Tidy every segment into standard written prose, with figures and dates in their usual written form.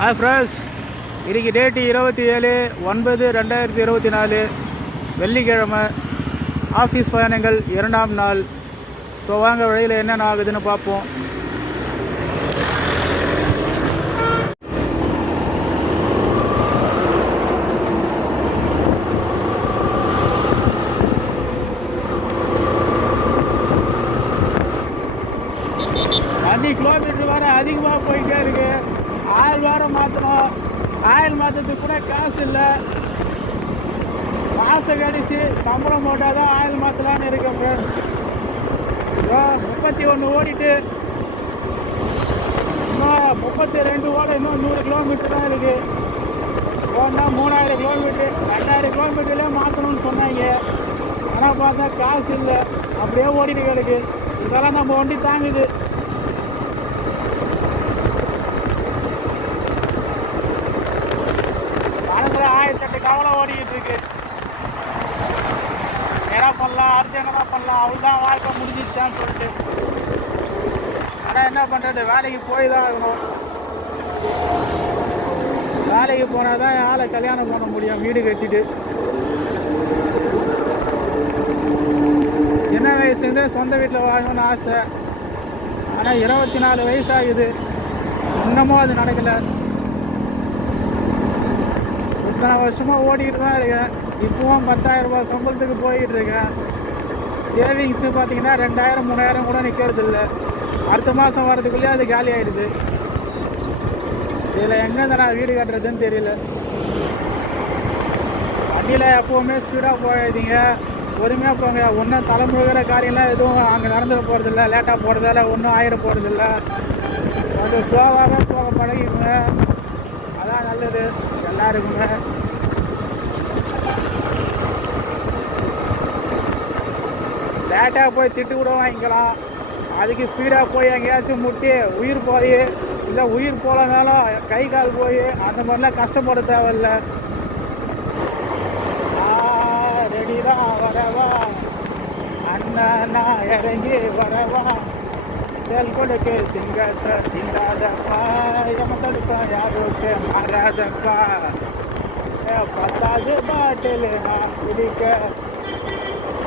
Hi friends, இன்றைக்கி date 27/9/2024 வெள்ளிக்கிழமை. Office பயணங்கள் 2ஆம் நாள். ஸோ வாங்க வழியில் என்னென்ன ஆகுதுன்னு பார்ப்போம். தண்ணி கிலோமீட்டர் வேறு அதிகமாக போயிட்டே இருக்கு. ஆயில் வேறு மாற்றணும். ஆயில் மாற்றத்துக்கு கூட காசு இல்லை. காசை கடிச்சு சம்பளம் போட்டால் தான் ஆயில் மாற்றலான்னு இருக்கேன் ஃப்ரெண்ட்ஸ். 31 ஓடிட்டு இன்னும் 32 ஓட இன்னும் 100 கிலோமீட்டர் தான் இருக்குது. போனா 3000 கிலோமீட்டர் 2000 கிலோமீட்டர்லேயே மாற்றணும்னு சொன்னாங்க. ஆனால் பார்த்தா காசு இல்லை, அப்படியே ஓடிட்டு கிடக்கு. இதெல்லாம் நம்ம வண்டி தாங்குது. மனசில் 1008 கவலை ஓடிக்கிட்டு இருக்கு. என்ன பண்ணலாம், அடுத்து என்னடா பண்ணலாம், அவள் தான் வாழ்க்கை முடிஞ்சிச்சான்னு சொல்லிட்டு. ஆனால் என்ன பண்ணுறது, வேலைக்கு போய் தான் ஆகணும். வேலைக்கு போனால் தான் ஆளை கல்யாணம் பண்ண முடியும், வீடு கட்டிட்டு. சின்ன வயசுலேருந்தே சொந்த வீட்டில் வாழணும்னு ஆசை. ஆனால் 24 வயசாகுது, இன்னமும் அது நடக்கலை. இத்தனை வருஷமாக ஓடிக்கிட்டு தான் இருக்கேன். இப்போவும் 10,000 ரூபாய் சம்பளத்துக்கு போய்கிட்டு இருக்கேன். சேவிங்ஸ்னு பார்த்தீங்கன்னா 2000 3000 கூட நிற்கிறது இல்லை. அடுத்த மாதம் வரதுக்குள்ளேயே அது காலி ஆகிடுது. இதில் எங்கேருந்து நான் வீடு கட்டுறதுன்னு தெரியல. வண்டியில் எப்போவுமே ஸ்பீடாக போகாதீங்க, பொறுமையாக போங்க. ஒன்றும் தலைமுழுகிற காரியம்லாம் எதுவும் அங்கே நடந்துட போகிறதில்ல, லேட்டாக போகிறதால ஒன்றும் ஆகிட போகிறதில்ல. கொஞ்சம் ஸ்லோவாகவே போக பழகிக்குங்க, அதான் நல்லது எல்லாருக்குமே. லேட்டாக போய் திட்டு கூட வாங்கிக்கலாம். அதுக்கு ஸ்பீடாக போய் எங்கேயாச்சும் முட்டி உயிர் போய், இல்லை உயிர் போகலனாலும் கை கால் போய் அந்த மாதிரிலாம் கஷ்டப்பட தேவையில்ல. ரெடி தான் வரவா அண்ணா, நான் இறங்கி வரவா, செல் கொடுக்கு சிங்கத்தை சிங்காதப்பா, எமத்தடுப்பா யாருக்கு மாறாதப்பா, 10வது பாட்டில் நான் குடிக்க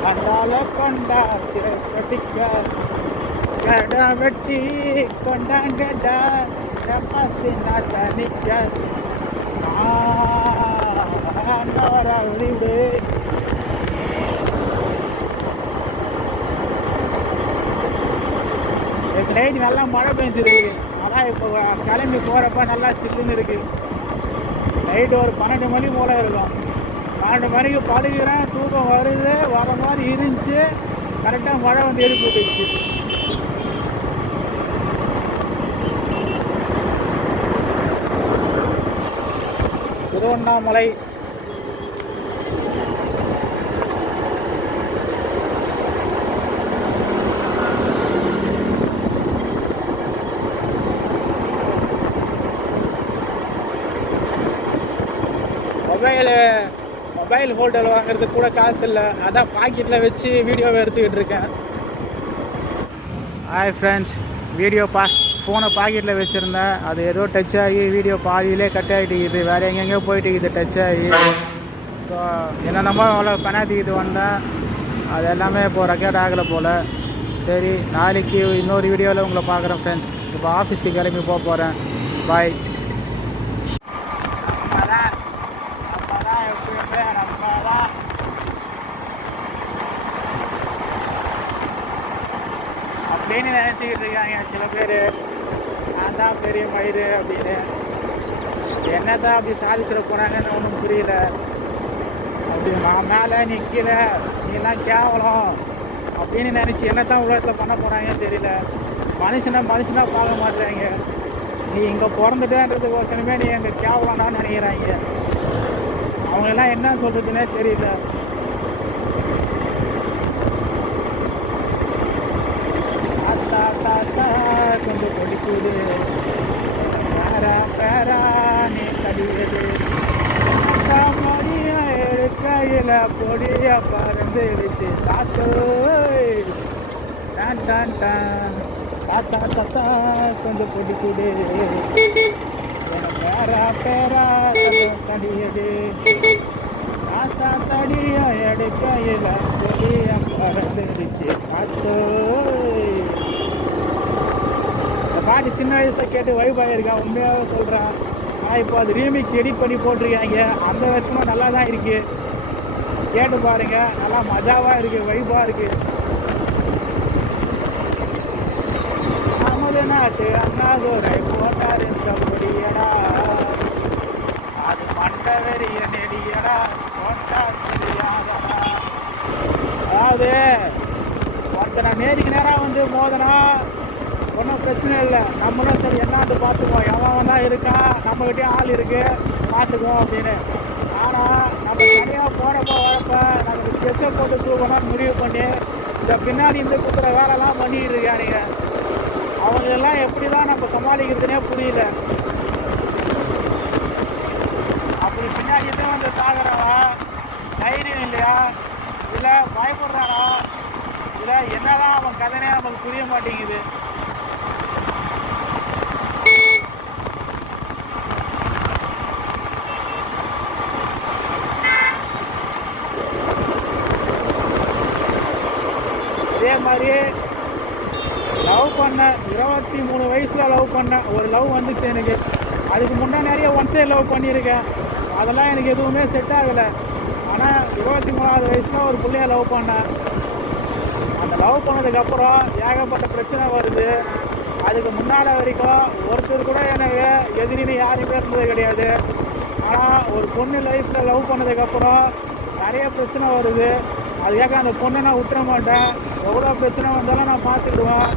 அண்ணால கொண்டாச்சு சதிக்க, கடை வெட்டி கொண்டாங்கடா பசினா தனிக்க வீடு. நைட் நல்லா மழை பெஞ்சிருக்கு. ஆனால் இப்போ கிளம்பி போகிறப்ப நல்லா சில்லுன்னு இருக்குது. நைட்டு ஒரு 12 மணி போல் இருக்கும். 12 மணிக்கு படுக்கிறேன், தூக்கம் வருது, வர மாதிரி இருந்துச்சு. கரெக்டாக மழை வந்து எழுப்பி விட்டுச்சு. திருவண்ணாமலை மொபைல் ஹோல்டர் வாங்குறதுக்கு கூட காசு இல்லை. அதான் பாக்கெட்டில் வச்சு வீடியோவை எடுத்துக்கிட்டு இருக்கேன். ஹாய் ஃப்ரெண்ட்ஸ், ஃபோனை பாக்கெட்டில் வச்சுருந்தேன். அது ஏதோ டச் ஆகி வீடியோ பாதியிலே கட் ஆகிட்டுக்குது. வேறு எங்கெங்கேயோ போயிட்டுக்குது டச் ஆகி. ஸோ என்னென்னமோ அவ்வளோ பண்ணாத்திக்கிட்டு வந்தேன். அது எல்லாமே இப்போது ரெக்கார்ட் ஆகலை போல். சரி, நாளைக்கு இன்னொரு வீடியோவில் உங்களை பார்க்குறேன் ஃப்ரெண்ட்ஸ். இப்போ ஆஃபீஸ்க்கு கிளம்பி போக போகிறேன். பாய். அப்படின்னு நினச்சிக்கிட்டு இருக்காங்க சில பேர், நான் தான் பெரிய மயிறு அப்படின்னு. என்னதான் அப்படி சாதிச்சிட போகிறாங்கன்னு ஒன்றும் புரியல. அப்படி நான் மேலே நிற்கல, நீலாம் கேவலம் அப்படின்னு நினச்சி என்னத்தான் உலகத்தில் பண்ண போகிறாங்கன்னு தெரியல. மனுஷனாக பார்க்க மாட்டுறாங்க. நீ இங்கே பிறந்துட்டேன்றதுக்கோசரமே நீ எங்கள் கேவலம்டான்னு நினைக்கிறாங்க. அவங்கெல்லாம் என்ன சொல்கிறதுனே தெரியல. கொஞ்சம் கொடிக்குது பேரா நீ கடியது எடுக்கையில் பொடிய பறந்துடுச்சு தாத்தோ டான் டான் டான் தாத்தா தாத்தா கொஞ்சம் கொடிக்குது வேற பேரா தடியது தாத்தா தடிய எடுக்கையில கொடிய பறந்துருச்சு காத்தோ. இந்த பாட்டு சின்ன வயசுல கேட்டு வைபாயிருக்கேன், உண்மையாகவே சொல்கிறேன். ஆனால் இப்போ அது ரீமிக்ஸ் எடிட் பண்ணி போட்டிருக்காங்க. அந்த வருஷமும் நல்லா தான் இருக்குது, கேட்டு பாருங்க, நல்லா மஜாவாக இருக்குது, வைபாக இருக்குது. நமது நாட்டு அண்ணாதுரை போட்டார் இந்த பொடியடா, அது மண்டவெறிய நெடியடா போட்டார் தெரியாதடா. அதாவது ஒருத்தனை நேருக்கு நேராக வந்து மோதனா ஒன்றும் பிரச்சனை இல்லை, நம்மளும் சரி என்னான்னு பார்த்துக்குவோம், எவன் தான் இருக்கான், நம்மகிட்டயும் ஆள் இருக்குது பார்த்துக்குவோம் அப்படின்னு. ஆனால் நம்ம தனியாக போகிறப்ப வரப்போ நாங்கள் ஸ்கெட்சை போட்டு தூக்கணும்னு முடிவு பண்ணி இந்த பின்னாடி இந்த குத்துற வேலைலாம் பண்ணிட்டு இருக்கானுங்க. அவங்களெல்லாம் எப்படி தான் நம்ம சமாளிக்கிறதுனே புரியல. அப்படி பின்னாடி தான் வந்து தாக்குறானா, தைரியம் இல்லையா, இல்லை பயப்படுறானா, இல்லை என்னதான் அவன் கதைனே நமக்கு புரிய மாட்டேங்குது. அதே மாதிரி லவ் பண்ண 23 வயசில் லவ் பண்ணேன், ஒரு லவ் வந்துச்சு எனக்கு. அதுக்கு முன்னே நிறைய ஒன் சைடு லவ் பண்ணியிருக்கேன், அதெல்லாம் எனக்கு எதுவுமே செட் ஆகலை. ஆனால் 23ஆவது வயசில் ஒரு பிள்ளைய லவ் பண்ணேன். அந்த லவ் பண்ணதுக்கப்புறம் ஏகப்பட்ட பிரச்சனை வருது. அதுக்கு முன்னாடி வரைக்கும் ஒருத்தர் கூட எனக்கு எதிரின்னு யாருமே இருந்தது கிடையாது. ஆனால் ஒரு பொண்ணு லைஃப்பில் லவ் பண்ணதுக்கப்புறம் நிறைய பிரச்சனை வருது. அதுக்காக அந்த பொண்ணை நான் விட்டுற மாட்டேன், எவ்வளோ பிரச்சனை வந்தாலும் நான் பார்த்துக்கிடுவேன்.